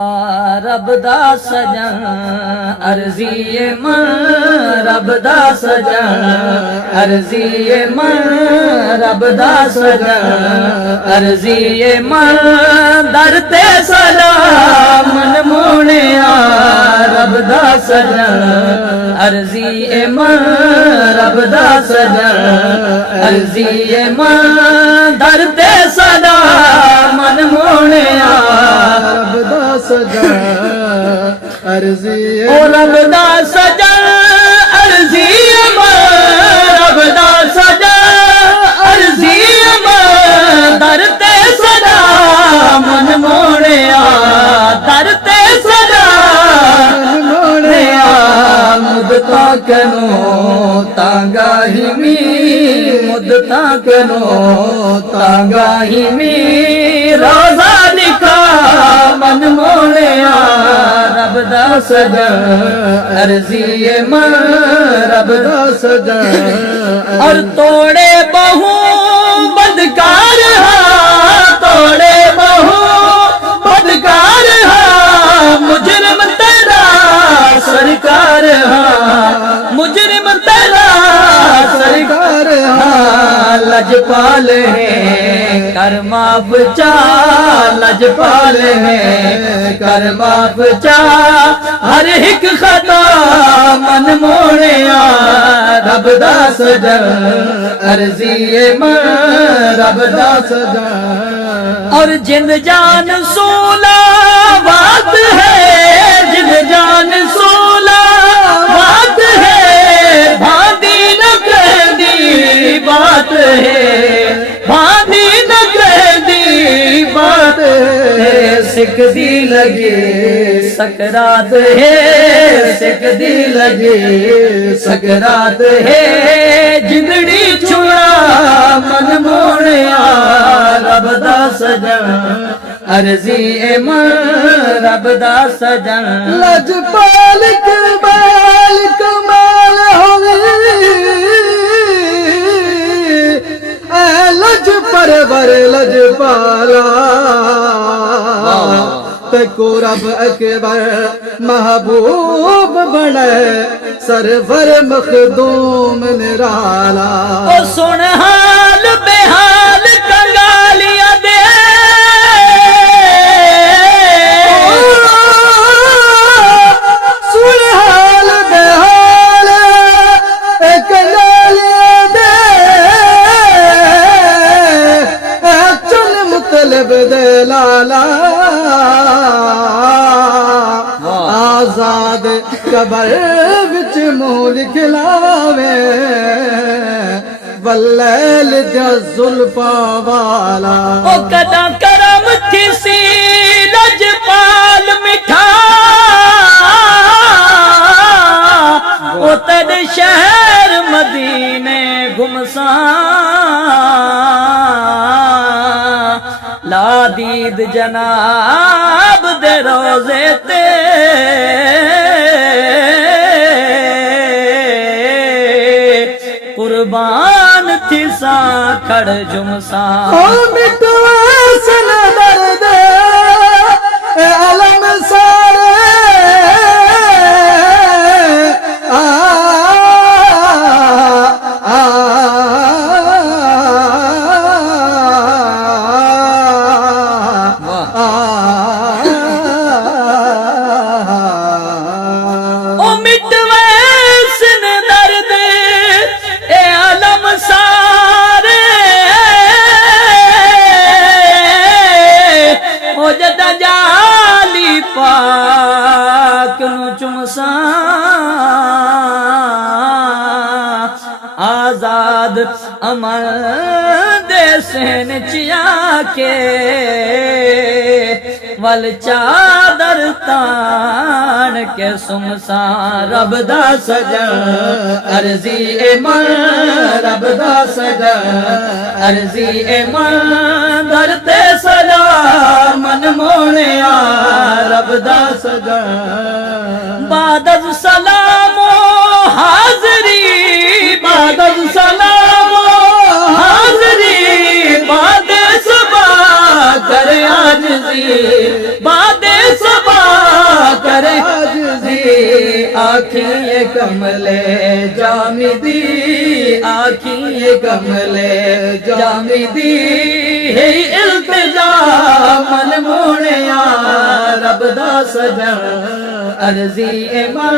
रब दा सजन अर्ज़ी मन रब दा सजन अर्ज़ी मन रब दा सजन अर्ज़ी मन दर ते सलाम मन मोहणिया रब दा सजन अर्ज़ी मन रब दा सजन अर्ज़ी मन दर ते सलाम मन मोहणिया रब दा सजन अर्ज़ी ओ रब दा सजन अर्ज़ी रब दा सजन अर्ज़ी दर ते सलाम मन मोहणिया दर ते सलाम मोहणिया मुदता कनो तांगा हिमी मुदता कनो तांगा हिमी रोज़ा दिखा मन मोहणिया रब दा सजन अर्ज़ी मन रब दा सजन और तोड़े बहु बदकार तोड़े बहु बदकार मुजरिम तेरा सरकार मुजरिम तेरा सरकार लजपाल है कर माफ चा लजपाल है कर माफ चा हर एक खता मन मोहणिया रब दा सजन अर्ज़ी मन रब दा सजन और जिंद जान सोला बात है जिंद जान सोला बात है भांदी न कर दी बात है भांदी न कर दी बात है सिख दी लगे सकरात है सिख दी लगे सकरात है जिंदड़ी छुड़ा मन मोहणिया रब दा सजन अर्ज़ी मन रब दा सजन लजपाल कमाल कमाल होवे लज परवर लजपाला तेको रब अकबर महबूब बने सरवर मखदूम निराला ओ सुन हाल बेहाल कंगालिया दे सुन हाल बेहाल कंगालिया दे चल मुतलब दे लाला आजाद कबर विच मुंह लिखलावे वल्लैल दा जुल्फा वाला ओ कदा करम थी सी लजपाल मिठा ओ तेरे शहर मदीने घुमसा ला दीद जनाब दे रोज़े ते कुर्बान थी सा खड़ जुमसा ओ मिटवा सन दर्द ए अलम सारे आ आ ओ मिटवे सन दर्द ए अलम सारे ओ जदा जाली पाक नु चुमसा आजाद अमर देसन चिया के वल चादर तान के सुमसा रब दा सजन अर्ज़ी मन रब दा सजन अर्ज़ी मन दर ते सलाम मन मोहणिया रब दा सजन बादज सलामो हाज़री बादज सलामो हाज़री बाद सुबह कर आजिज़ी बादे सबा करे आजिज़ी आखिए कमले जामिदी आखिए कमले जामिदी है इल्तिजा मन मोड़िया रब दा सजन अर्जी ए मन